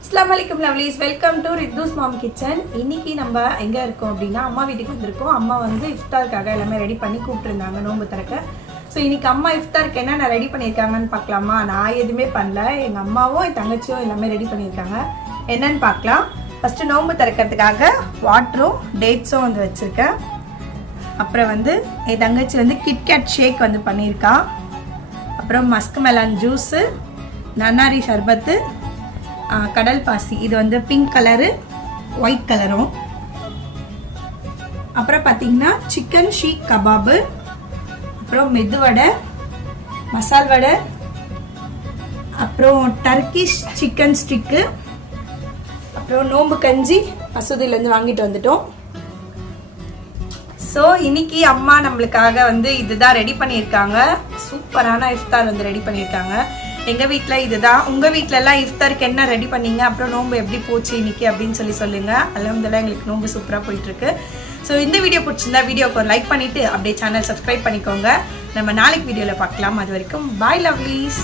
अस्सलाम वालेकुम लवलीஸ் welcome to ரித்தூஸ் mom kitchen. இன்னைக்கு நம்ம எங்க இருக்கோம் அப்படின்னா அம்மா வீட்டுக்கு வந்திருக்கோம். அம்மா வந்து இஃப்தாருக்காக எல்லாமே ரெடி பண்ணி கூப்பிட்டுருந்தாங்க நோன்பு திறக்க. ஸோ இன்னைக்கு அம்மா இஃப்தாருக்கு என்னென்ன ரெடி பண்ணியிருக்காங்கன்னு பார்க்கலாமா? நான் எதுவுமே பண்ணல, எங்கள் அம்மாவும் என் தங்கச்சியும் எல்லாமே ரெடி பண்ணியிருக்காங்க. என்னன்னு பார்க்கலாம். ஃபஸ்ட்டு நோன்பு திறக்கிறதுக்காக வாட்டரும் டேட்ஸும் வந்து வச்சுருக்கேன். அப்புறம் வந்து என் தங்கச்சி வந்து கிட்கேட் ஷேக் வந்து பண்ணியிருக்கா. அப்புறம் மஸ்க் மெலான் ஜூஸு, நன்னாரி சர்பத்து, கடல் பாசி, இது வந்து பிங்க் கலரு ஒயிட் கலரும். அப்புறம் பார்த்தீங்கன்னா சிக்கன் ஷீக் கபாபு, அப்புறம் மெது வடை, மசால் வடை, அப்புறம் டர்க்கிஷ் சிக்கன் ஸ்டிக்கு, அப்புறம் நோம்பு கஞ்சி மசூதியிலேருந்து வாங்கிட்டு வந்துட்டோம். ஸோ இன்னைக்கு அம்மா நம்மளுக்காக வந்து இதுதான் ரெடி பண்ணியிருக்காங்க. சூப்பரான இஃப்தார் வந்து ரெடி பண்ணியிருக்காங்க. எங்கள் வீட்டில் இதுதான். உங்கள் வீட்டிலலாம் இஃப்தாருக்கு என்ன ரெடி பண்ணீங்க, அப்புறம் நோம்பு எப்படி போச்சு இன்னைக்கு அப்படின்னு சொல்லுங்கள். அல்ஹம்துலில்லாஹ் எங்களுக்கு நோம்பு சூப்பராக போயிட்டுருக்கு. ஸோ இந்த வீடியோ பிடிச்சிருந்தா வீடியோக்கு ஒரு லைக் பண்ணிவிட்டு அப்படியே சேனல் சப்ஸ்கிரைப் பண்ணிக்கோங்க. நம்ம நாளைக்கு வீடியோவில் பார்க்கலாம். அது வரைக்கும் பாய் லவ்லீஸ்.